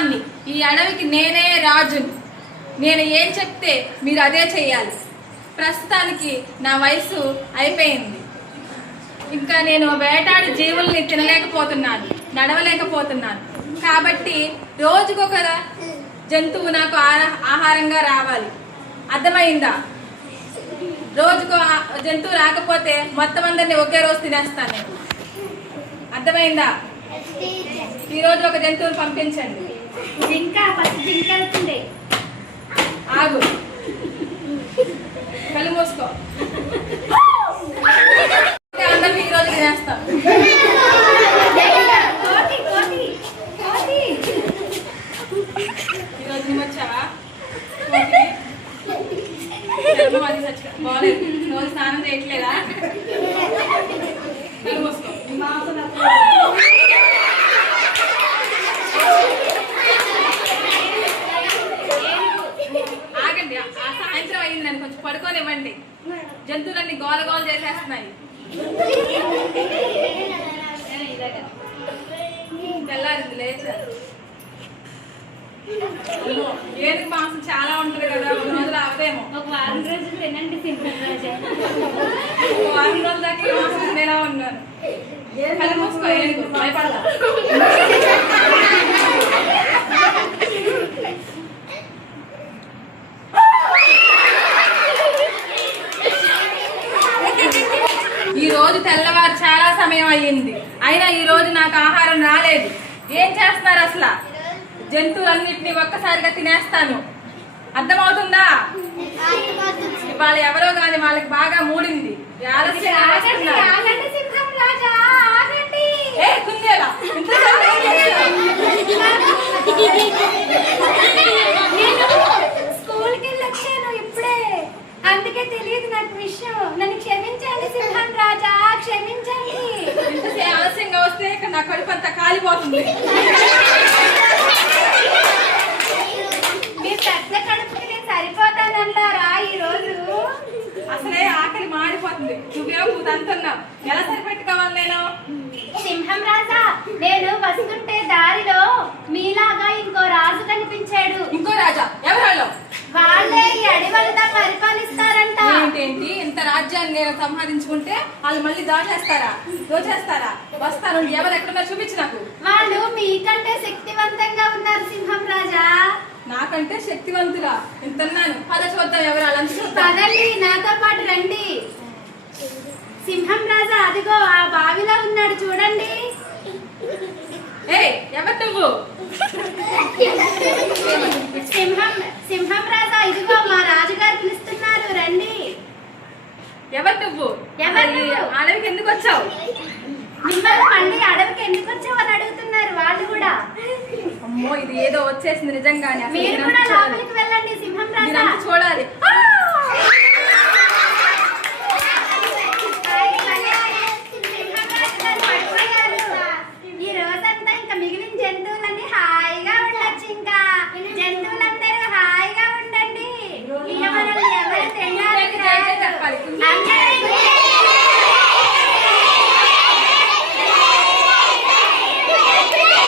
సింహాన్ని, ఈ అడవికి నేనే రాజుని. నేను ఏం చెప్తే మీరు అదే చేయాలి. ప్రస్తుతానికి నా వయసు అయిపోయింది. ఇంకా నేను వేటాడి జీవుల్ని తినలేకపోతున్నాను, నడవలేకపోతున్నాను. కాబట్టి రోజుకొక జంతువు నాకు ఆహారంగా రావాలి. అర్థమైందా? రోజుకో జంతువు రాకపోతే మొత్తం అందరినీ ఒకే రోజు తినేస్తాను. అర్థమైందా? ఈ రోజు ఒక జంతువుని పంపించండి. ఆగు, కళ్ళు మూసుకో. అందరినీ ఈ రోజు తినేస్తాం. ఈరోజు నువ్వు వచ్చావా? బాగాలేదు, రోజు స్నానం చేయట్లేదా? కళ్ళు మూసుకో. ఆగండి, సాయంత్రం అయిందని కొంచెం పడుకోనివ్వండి. జంతువులన్నీ గోల గోల చేసేస్తున్నాయి. తెల్లారింది, లేచారు. ఏనుగు మాంసం చాలా ఉంటుంది కదా, ఒక రోజులు అవదేమో. ఒక వారం రోజులు తినండి సింహం రాజా. వారం రోజుల దాకా ఈ మాంసం తినేలా ఉన్నాను. కళ్ళు మూసుకో, ఏనుగు భయపడదా? ఈ రోజు తెల్లవారు చాలా సమయం అయ్యింది, అయినా ఈ రోజు నాకు ఆహారం రాలేదు. ఏం చేస్తున్నారు అసలు? జంతువులన్నిటినీ ఒక్కసారిగా తినేస్తాను. అర్థమవుతుందా? ఇవాళ ఎవరో కానీ వాళ్ళకి బాగా మూడింది. స్కూల్కి వెళ్ళొచ్చాను ఇప్పుడే, అందుకే తెలియదు నాకు విషయం. నన్ను క్షమించండి సింహం రాజా, క్షమించండి. ఇంతసేపు ఆలస్యంగా వస్తే ఇక్కడ నా కడుపు అంతా కాలిపోతుంది. మీ పెద్ద కడుపుకి నేను సరిపోతానంటారా ఈ రోజు? అసలే ఆకలి మాడిపోతుంది. నువ్వేమో అంటున్నావు, ఎలా సరిపెట్టుకోవాలి నేను? సింహం రాజా, నేను వస్తుంటే దారిలో మీలాగా ఇంకో రాజు కనిపించాడు. ఇంకో రాజా? ఎవరు? వాళ్ళే ఈ అడవంతా పరిపాలిస్తారంట. ఏంటేంటి, ఇంత రాజ్యాన్ని నేను సంపాదించుకుంటే వాళ్ళు మళ్ళీ దోచేస్తారా? వస్తాను. ఎవరు ఎక్కడున్నా చూపించు నాకు. వాళ్ళు మీకంటే శక్తివంతంగా ఉన్నారు సింహం రాజా. నాకంటే శక్తివంతులా? ఇంతన్నాను. పద చూద్దాం ఎవరు వాళ్ళని. పదండి, నాతో పాటు రండి. సింహం రాజా అదిగో ఆ బావిలో ఉన్నాడు, చూడండి. ఎవరు నువ్వు? సింహం రాజా ఇదిగో మా రాజుగారు పిలుస్తున్నారు, రండి. ఎవరు నువ్వు? అడవికి ఎందుకు వచ్చావు? మిమ్మల్ని మళ్ళీ అడవికి ఎందుకు వచ్చావు అని అడుగుతున్నారు వాళ్ళు కూడా. అమ్మో, ఇది ఏదో వచ్చేసింది నిజంగానే. మీరు కూడా లోపలికి వెళ్ళండి సింహం రాజా. చూడాలి.